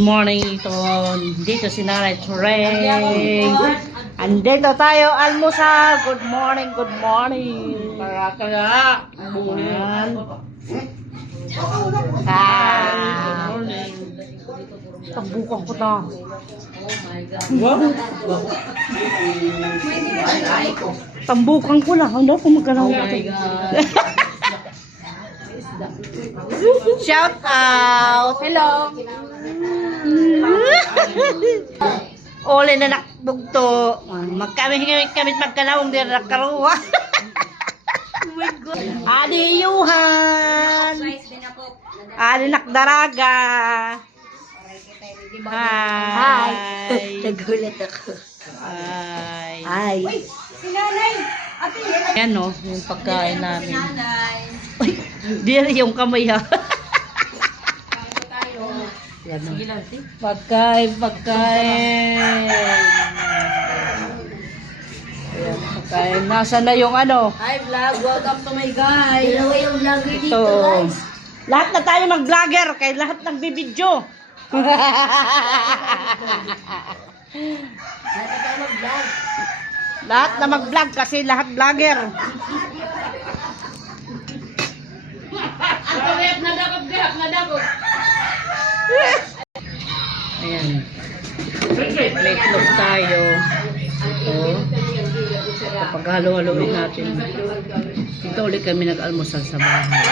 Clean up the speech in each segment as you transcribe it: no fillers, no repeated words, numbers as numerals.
morning ito. Dito si Nanay Trey. Andito tayo, almusal. Good morning, good morning. Kaya. Ayan. Pagbukan ko na. Tambukan ko lang. Ano kung magkalaw natin? Shout out. Hello. Ole na nakbugto. Magkamit magkalawang din nakaruwa. Oh my God. Adi Yuhan. Adi Nakdaraga. Hi. Nagulat ako. Hi. Hi. Sinanay. Ate, Yan o, yung pagkain namin. Ay, di yung kamay ha. Yan o. Pagkain. Ayan, pagkain. Nasaan na yung ano? hi vlog. Welcome to my guys. Dalawa yung vlogger dito, Ito. guys. Lahat na tayo mag-vlogger. Kaya lahat nagbibidyo. Lahat na mag-vlog kasi lahat vlogger. Ayan. May itlog tayo. Ito. Kapag halo-haloin natin. Dito ulit kami nag-almusal sa bahay.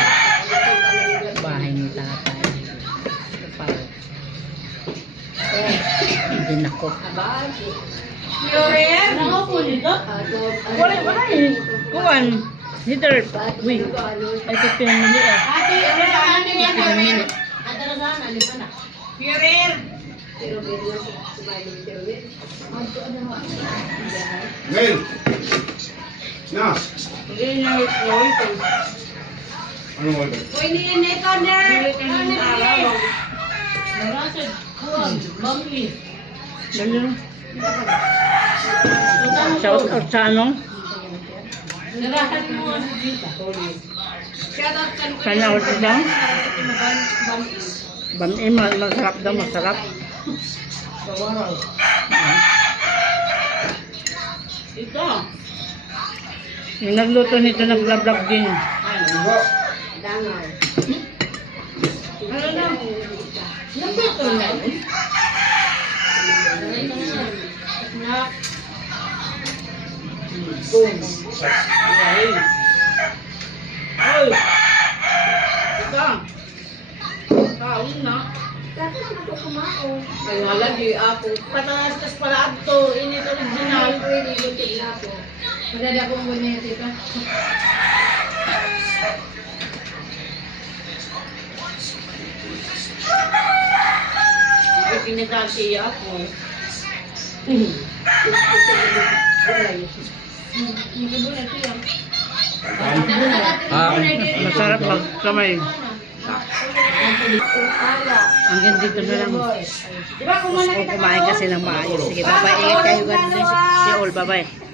Bahay ni tatay. Hindi na ko. Wala eh. Kuwan. Hitter. Uy. Ay, 15 minutes eh. 15 minutes. Ngayon. Na. Ano mo ito? Shout out sa ano? Sana out daw? Bam-in, masarap daw, masarap. Ito. Yung nagluto nito, nag-vlog din. Nagluto na yun? Ay! Ito! Kaon na. Ay, halagi ako. Patangastas pala abto. Inito rin dinal. Magdali akong ganyan ito. Ay, pinagkasi ako. Masarap magkamay. Hanggang dito na lang. Kung kumain kasi ng maayos. Sige, bye-bye. Ingat kayo. Si All, bye-bye.